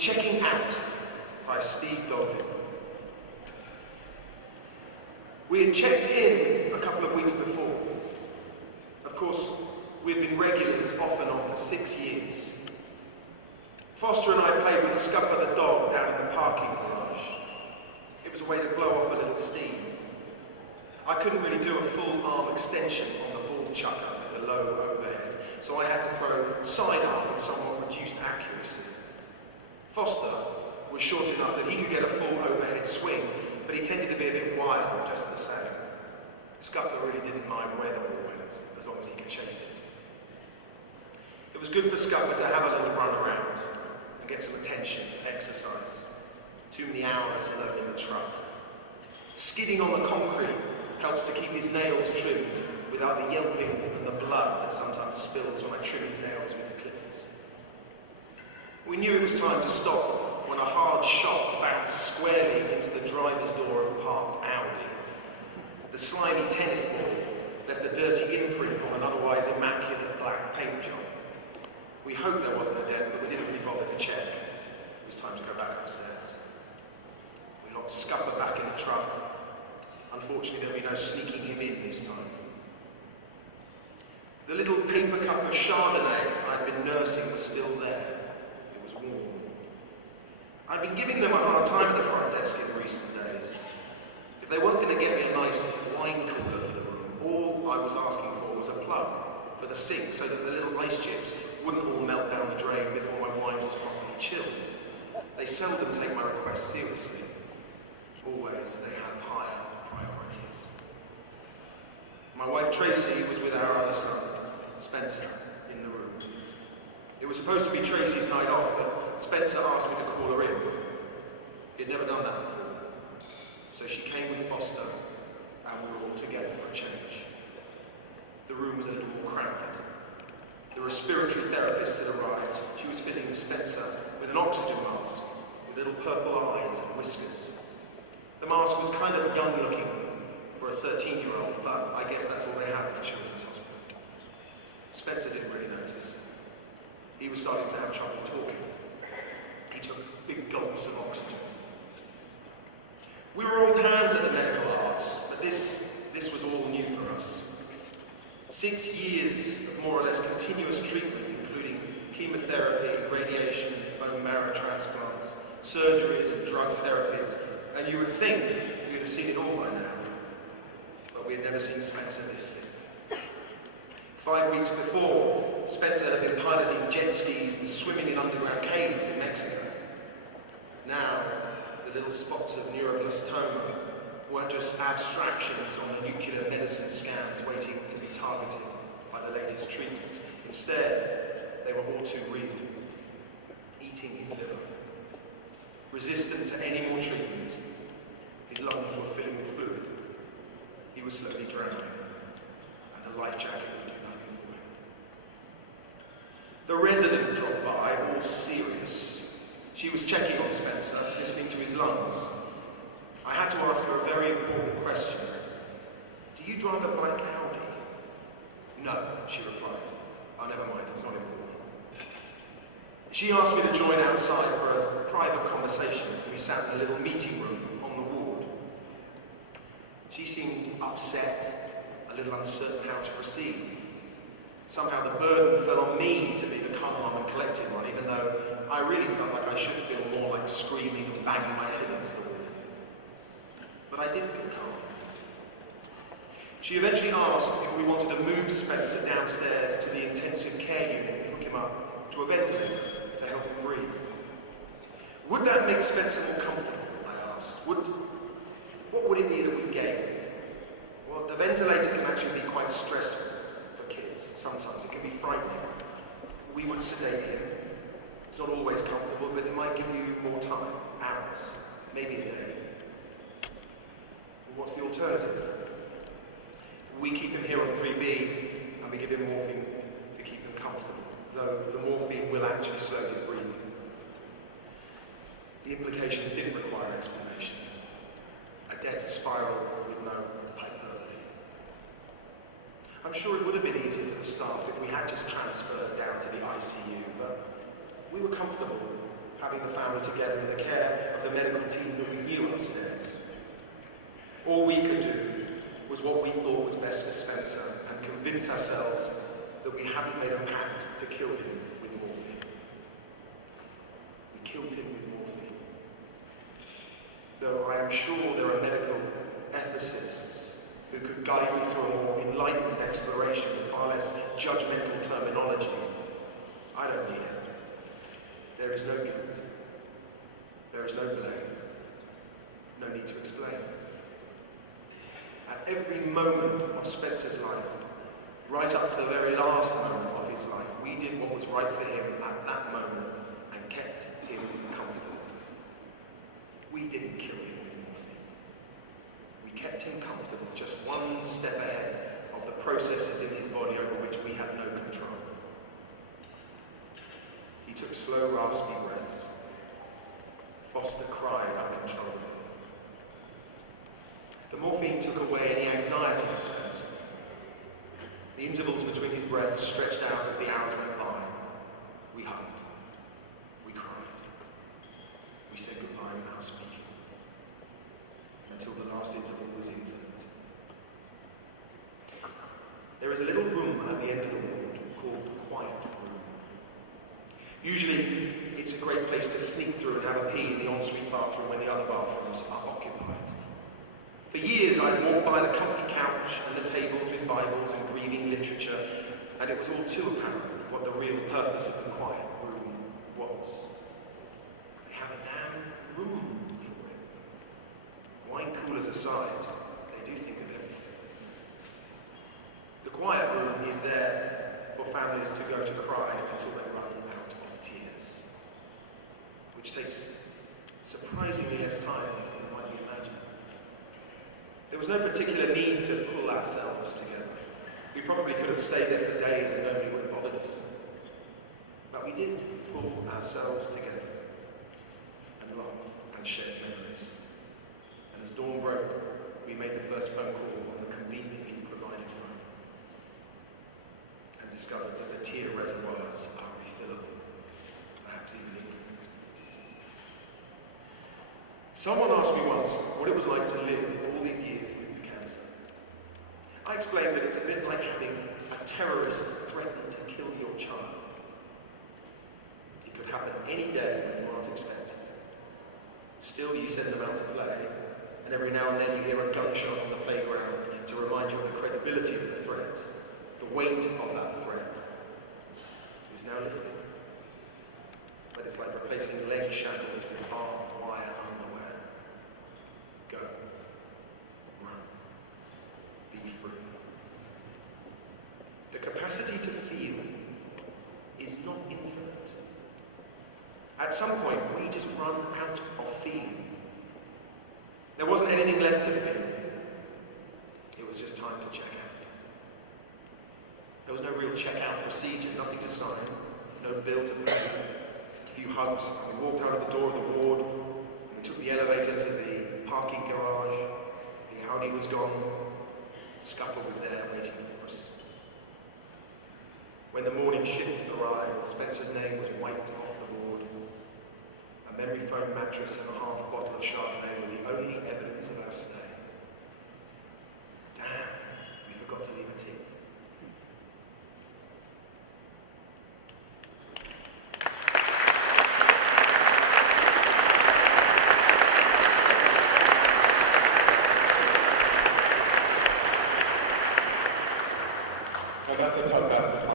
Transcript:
Checking Out by Steve Dolan. We had checked in a couple of weeks before. Of course, we'd been regulars off and on for 6 years. Foster and I played with Scupper the dog down in the parking garage. It was a way to blow off a little steam. I couldn't really do a full arm extension on the ball chucker with the low overhead, so I had to throw sidearm with somewhat reduced accuracy. Foster was short enough that he could get a full overhead swing, but he tended to be a bit wild just the same. Scupper really didn't mind where the ball went, as long as he could chase it. It was good for Scupper to have a little run around and get some attention and exercise. Too many hours alone in the truck. Skidding on the concrete helps to keep his nails trimmed without the yelping and the blood that sometimes spills when I trim his nails with the clippers. We knew it was time to stop when a hard shot bounced squarely into the driver's door of a parked Audi. The slimy tennis ball left a dirty imprint on an otherwise immaculate black paint job. We hoped there wasn't a dent, but we didn't really bother to check. It was time to go back upstairs. We locked Scupper back in the truck. Unfortunately, there'll be no sneaking him in this time. The little paper cup of Chardonnay I'd been nursing was still there. It was warm. I'd been giving them a hard time at the front desk in recent days. If they weren't going to get me a nice wine cooler for the room, all I was asking for was a plug for the sink so that the little ice chips wouldn't all melt down the drain before my wine was properly chilled. They seldom take my requests seriously. Always they have higher priorities. My wife Tracy was with our other son, Spencer, in the room. It was supposed to be Tracy's night off, but Spencer asked me to call her in. He'd never done that before. So she came with Foster, and we were all together for a change. The room was a little more crowded. The respiratory therapist had arrived. She was fitting Spencer with an oxygen mask, with little purple eyes and whiskers. The mask was kind of young looking for a 13-year-old, but I guess that's all they have at a children's hospital. Spencer didn't really notice. He was starting to have trouble talking. He took big gulps of oxygen. We were old hands at the medical arts, but this was all new for us. 6 years of more or less continuous treatment, including chemotherapy, radiation, bone marrow transplants, surgeries and drug therapies, and you would think you'd have seen it all by now. But we had never seen Spencer this sick. 5 weeks before, Spencer had been piloting jet skis and swimming in underground caves in Mexico. Now, the little spots of neuroblastoma weren't just abstractions on the nuclear medicine scans waiting to be targeted by the latest treatment. Instead, they were all too real. Eating his liver. Resistant to any more treatment, his lungs were filling with fluid. He was slowly drowning, and a life jacket would do nothing for him. The resident dropped by, all serious. She was checking on Spencer, listening to his lungs. I had to ask her a very important question. Do you drive a black Audi? No, she replied. Oh, never mind, it's not important. She asked me to join outside for a private conversation. We sat in a little meeting room on the ward. She seemed upset, a little uncertain how to proceed. Somehow the burden fell on me to be the calm and collected one, even though I really felt like I should feel more like screaming and banging my head against the wall. But I did feel calm. She eventually asked if we wanted to move Spencer downstairs to the intensive care unit and hook him up to a ventilator to help him breathe. Would that make Spencer more comfortable, I asked. What would it be that we gained? Well, the ventilator can actually be quite stressful for kids. Sometimes it can be frightening. We would sedate him. It's not always comfortable, but it might give you more time, hours, maybe a day. And what's the alternative? We keep him here on 3B, and we give him morphine to keep him comfortable, though the morphine will actually slow his breathing. The implications didn't require explanation. A death spiral with no hyperbole. I'm sure it would have been easier for the staff if we had just transferred down to the ICU, but we were comfortable having the family together in the care of the medical team that we knew upstairs. All we could do was what we thought was best for Spencer and convince ourselves that we hadn't made a pact to kill him with morphine. We killed him with morphine. Though I am sure there are medical ethicists who could guide me through a more enlightened exploration of far less judgmental terminology, I don't need it. There is no guilt. There is no blame. No need to explain. At every moment of Spencer's life, right up to the very last moment of his life, we did what was right for him at that moment and kept him comfortable. We didn't kill him with morphine. We kept him comfortable, just one step ahead of the processes in his body over which we had no control. He took slow, raspy breaths. Foster cried uncontrollably. The morphine took away any anxiety for Spencer. The intervals between his breaths stretched out as the hours went by. We hugged. We cried. We said goodbye without speaking. Until the last interval was infinite. There is a little room at the end of the ward called the quiet room. Usually, it's a great place to sneak through and have a pee in the ensuite bathroom when the other bathrooms are occupied. For years, I'd walked by the comfy couch and the tables with Bibles and grieving literature, and it was all too apparent what the real purpose of the quiet room was. They have a damn room for it. Wine coolers aside, they do think of everything. The quiet room is there for families to go to cry until they run out of tears, which takes surprisingly less time than might be imagined. There was no particular need to pull ourselves together. We probably could have stayed there for days and nobody would have bothered us. But we did pull ourselves together and laughed and shared memories. And as dawn broke, we made the first phone call on the conveniently provided phone and discovered that the tear reservoirs are refillable, perhaps even infinite. Someone asked me once what it was like to live all these years with cancer. I explained that it's a bit like having a terrorist threaten to kill your child. It could happen any day when you aren't expecting it. Still, you send them out to play, and every now and then you hear a gunshot on the playground to remind you of the credibility of the threat. The weight of that threat is now lifted. But it's like replacing leg shackles with barbed wire underwear. Go. Run. Be free. The capacity to feel is not infinite. At some point, we just run out of feeling. There wasn't anything left to feel. It was just time to check out. There was no real check-out procedure, nothing to sign, no bill to pay. A few hugs, and we walked out of the door of the ward, and we took the elevator to the parking garage. The Audi was gone. Scupper was there waiting for us. When the morning shift arrived, Spencer's name was wiped off the board. A memory foam mattress and a half bottle of Chardonnay were the only evidence of our stay.